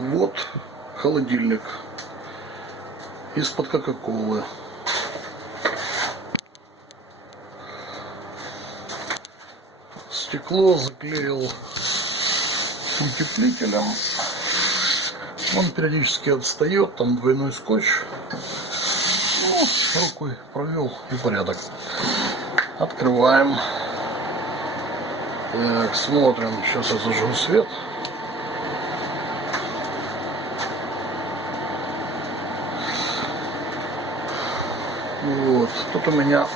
Вот холодильник из-под Кока-Колы. Стекло заклеил утеплителем. Он периодически отстает, там двойной скотч. Ну, рукой провел и порядок. Открываем. Так, смотрим. Сейчас я зажгу свет. Вот. Тут у меня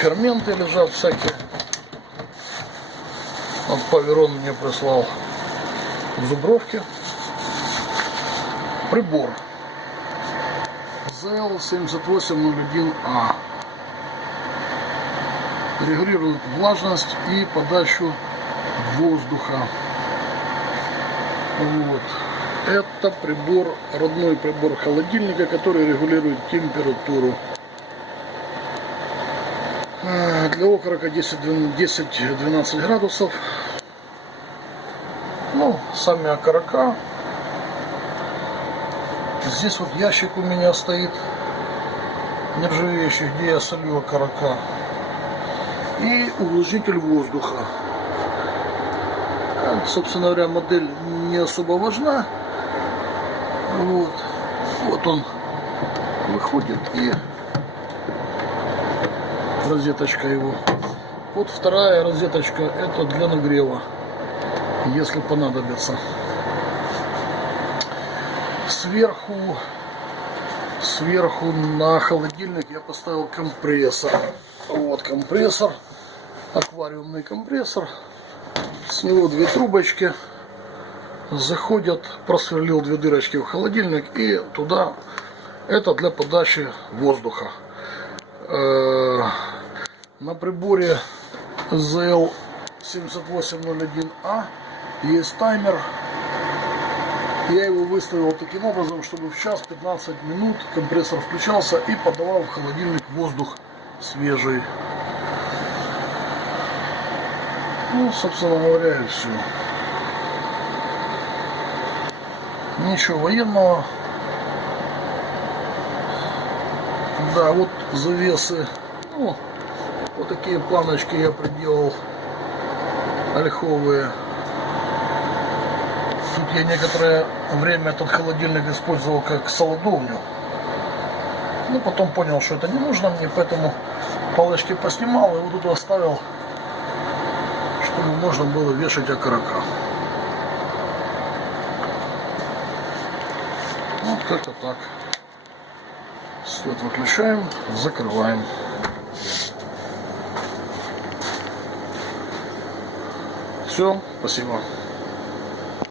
ферменты лежат всякие. Вот Паверон мне прислал в Зубровке. Прибор ZL7801A. Регулирует влажность и подачу воздуха. Вот. Это прибор, родной прибор холодильника, который регулирует температуру. Для окорока 10-12 градусов. Ну, сами окорока. Здесь вот ящик у меня стоит нержавеющий, где я солю окорока. И увлажнитель воздуха. Собственно говоря, модель не особо важна. Вот, вот он выходит, и розеточка его. Вот вторая розеточка, это для нагрева, если понадобится. Сверху на холодильник я поставил компрессор. Вот компрессор, аквариумный компрессор. С него две трубочки заходят, просверлил две дырочки в холодильник, и туда это для подачи воздуха. На приборе ZL7801A есть таймер. Я его выставил таким образом, чтобы в час 15 минут компрессор включался и подавал в холодильник воздух свежий. Ну, собственно говоря, и все. Ничего военного. Да, вот завесы. Ну, вот такие планочки я приделал, ольховые. Тут я некоторое время этот холодильник использовал как солодовню. Ну, потом понял, что это не нужно мне, поэтому палочки поснимал и вот тут оставил, чтобы можно было вешать окорока. Вот как-то так. Свет выключаем, закрываем. Все, спасибо.